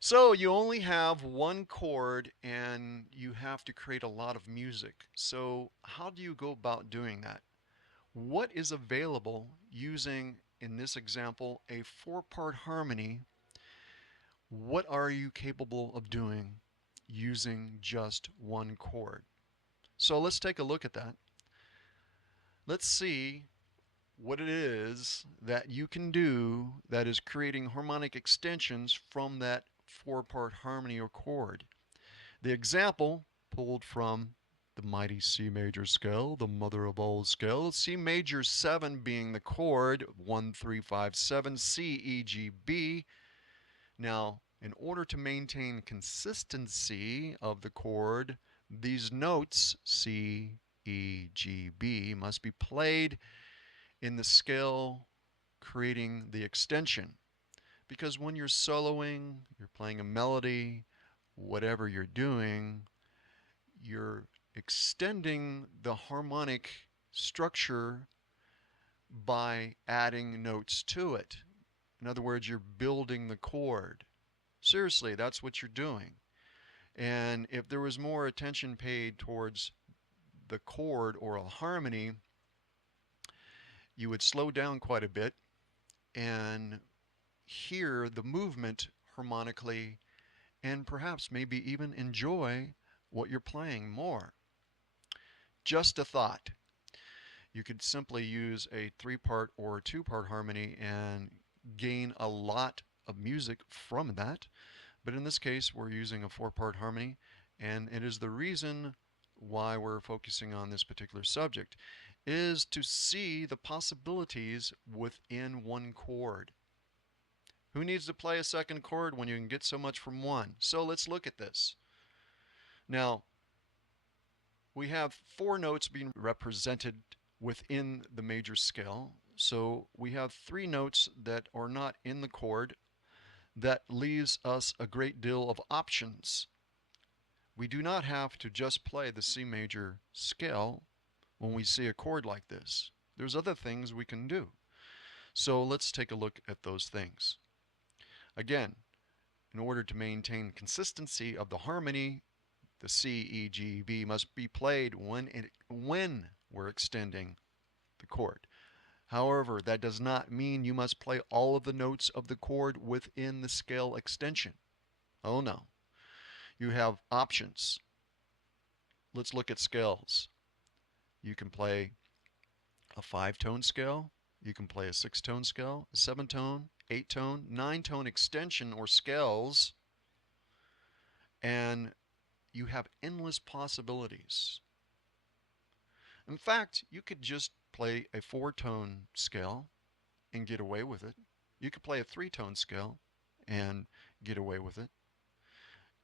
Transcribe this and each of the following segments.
So you only have one chord and you have to create a lot of music. So how do you go about doing that? What is available using, in this example, a four-part harmony? What are you capable of doing using just one chord? So let's take a look at that. Let's see what it is that you can do that is creating harmonic extensions from that four-part harmony or chord. The example pulled from the mighty C major scale, the mother of all scales, C major 7 being the chord, 1, 3, 5, 7, C, E, G, B. Now, in order to maintain consistency of the chord, these notes, C, E, G, B, must be played in the scale creating the extension. Because when you're soloing, you're playing a melody, whatever you're doing, you're extending the harmonic structure by adding notes to it. In other words, you're building the chord. Seriously, that's what you're doing. And if there was more attention paid towards the chord or a harmony, you would slow down quite a bit and hear the movement harmonically and perhaps maybe even enjoy what you're playing more. Just a thought. You could simply use a three-part or two-part harmony and gain a lot of music from that. But in this case, we're using a four-part harmony, and it is the reason why we're focusing on this particular subject is to see the possibilities within one chord. Who needs to play a second chord when you can get so much from one? So let's look at this. Now, we have four notes being represented within the major scale. So we have three notes that are not in the chord. That leaves us a great deal of options. We do not have to just play the C major scale when we see a chord like this. There's other things we can do. So let's take a look at those things. Again, in order to maintain consistency of the harmony, the C, E, G, B must be played when we're extending the chord. However, that does not mean you must play all of the notes of the chord within the scale extension. Oh no. You have options. Let's look at scales. You can play a 5-tone scale, you can play a 6-tone scale, a 7-tone, 8-tone, 9-tone extension or scales, and you have endless possibilities. In fact, you could just play a 4-tone scale and get away with it. You could play a 3-tone scale and get away with it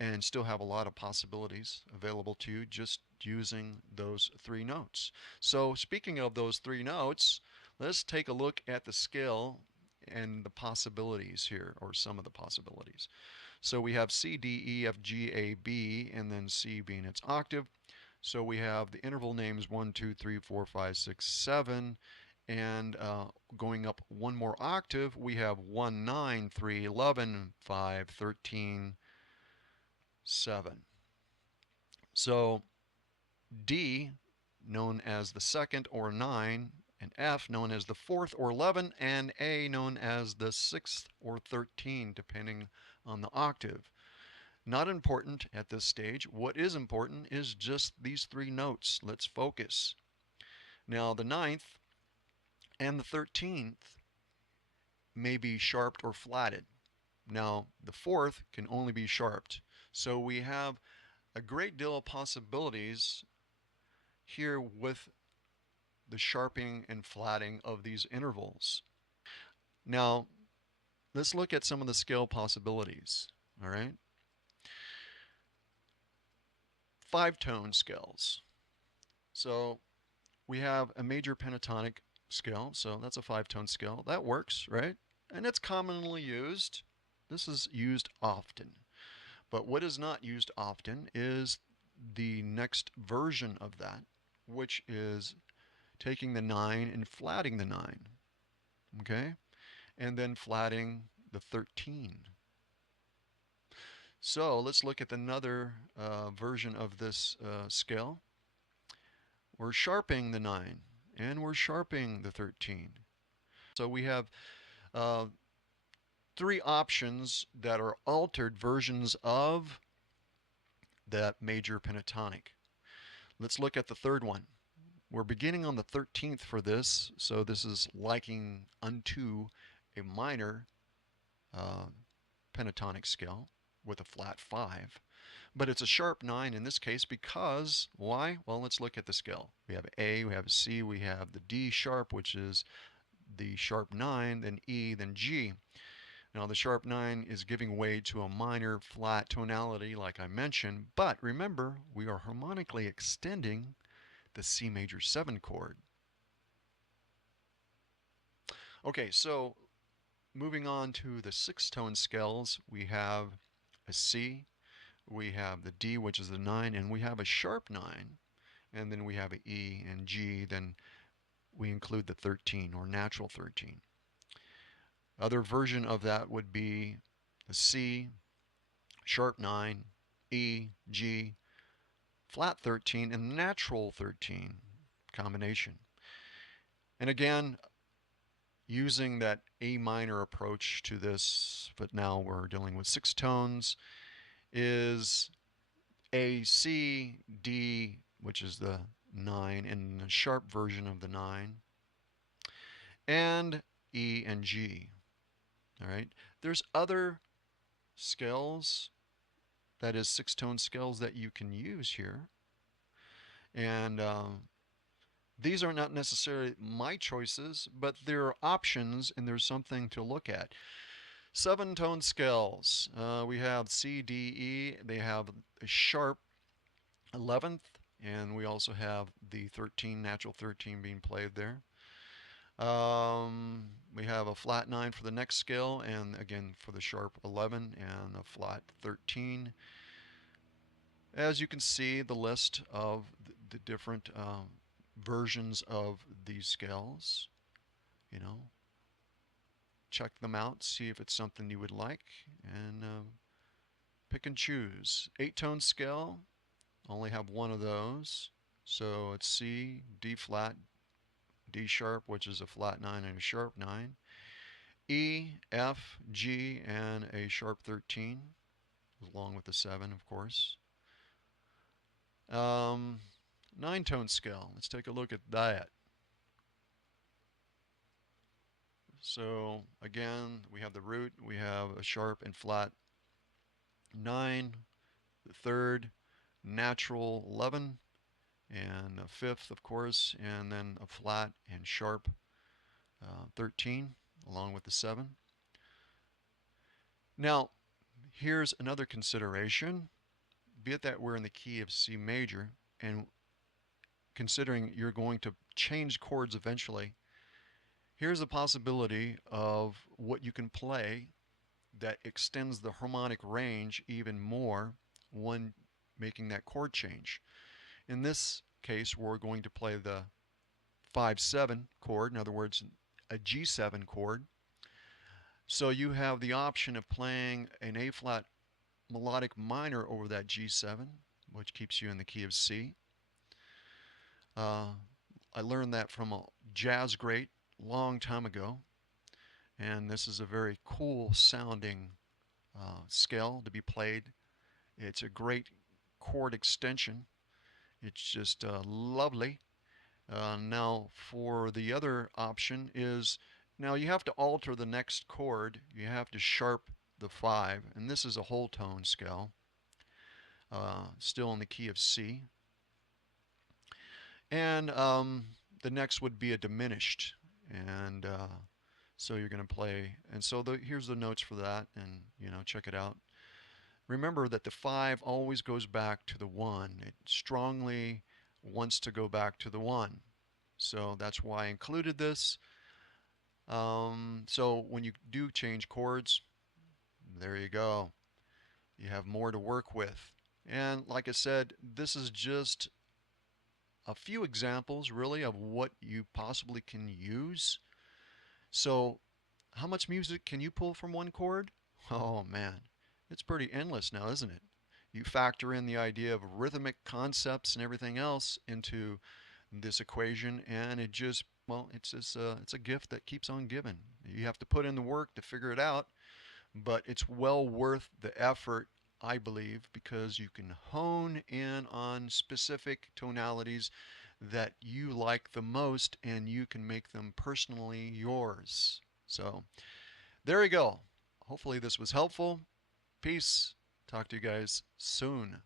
and still have a lot of possibilities available to you just using those three notes. So speaking of those three notes, let's take a look at the scale and the possibilities here, or some of the possibilities. So we have C, D, E, F, G, A, B, and then C being its octave. So we have the interval names 1, 2, 3, 4, 5, 6, 7. And going up one more octave, we have 1, 9, 3, 11, 5, 13, 7. So D, known as the second or 9, and F, known as the fourth or 11, and A, known as the sixth or 13, depending on the octave. Not important at this stage. What is important is just these three notes. Let's focus. Now, the ninth and the 13th may be sharped or flatted. Now, the fourth can only be sharped. So we have a great deal of possibilities here with the sharpening and flatting of these intervals. Now, let's look at some of the scale possibilities. All right, 5-tone scales. So we have a major pentatonic scale, so that's a 5-tone scale. That works, right? And it's commonly used. This is used often. But what is not used often is the next version of that, which is taking the 9 and flatting the 9, okay? And then flatting the 13. So let's look at another version of this scale. We're sharpening the 9 and we're sharpening the 13. So we have uh, three options that are altered versions of that major pentatonic. Let's look at the third one. We're beginning on the 13th for this, so this is liking unto a minor uh, pentatonic scale with a flat 5. But it's a sharp 9 in this case because, why? Well, let's look at the scale. We have A, we have C, we have the D sharp, which is the sharp 9, then E, then G. Now the sharp 9 is giving way to a minor flat tonality like I mentioned, but remember, we are harmonically extending the C major 7 chord. Okay, so moving on to the 6-tone scales, we have a C, we have the D, which is the 9, and we have a sharp 9, and then we have an E and G, then we include the 13 or natural 13. Other version of that would be a C, sharp 9, E, G, flat 13, and natural 13 combination. And again, using that A minor approach to this, but now we're dealing with 6 tones, is A, C, D, which is the 9, and the sharp version of the 9, and E and G. All right. There's other scales, that is 6-tone scales that you can use here, and these are not necessarily my choices, but there are options and there's something to look at. 7-tone scales. We have C, D, E. They have a sharp 11th, and we also have the 13, natural 13 being played there. We have a flat 9 for the next scale, and again for the sharp 11 and a flat 13. As you can see, the list of the different versions of these scales, you know, check them out, see if it's something you would like, and pick and choose. 8-tone scale, only have one of those, so it's C, D flat, D sharp, which is a flat 9 and a sharp 9, E, F, G, and a sharp 13, along with the 7, of course. 9-tone scale, let's take a look at that. So again, we have the root, we have a sharp and flat 9, the third, natural 11, and a fifth, of course, and then a flat and sharp 13, along with the 7. Now, here's another consideration. Be it that we're in the key of C major, and considering you're going to change chords eventually, here's a possibility of what you can play that extends the harmonic range even more when making that chord change. In this case, we're going to play the 5-7 chord, in other words, a G7 chord. So you have the option of playing an A flat melodic minor over that G7, which keeps you in the key of C. I learned that from a jazz great long time ago, and this is a very cool sounding scale to be played. It's a great chord extension. It's just lovely. Now for the other option is, now you have to alter the next chord. You have to sharp the 5, and this is a whole tone scale, still in the key of C. And the next would be a diminished, and so you're going to play, and so here's the notes for that, and check it out. Remember that the 5 always goes back to the 1. It strongly wants to go back to the 1. So that's why I included this. So when you do change chords, there you go. You have more to work with. And like I said, this is just a few examples really of what you possibly can use. So how much music can you pull from one chord? Oh man, It's pretty endless now, isn't it? You factor in the idea of rhythmic concepts and everything else into this equation, and it just, well, it's a gift that keeps on giving. You have to put in the work to figure it out, but it's well worth the effort, I believe, because you can hone in on specific tonalities that you like the most, and you can make them personally yours. So there you go. Hopefully this was helpful. Peace. Talk to you guys soon.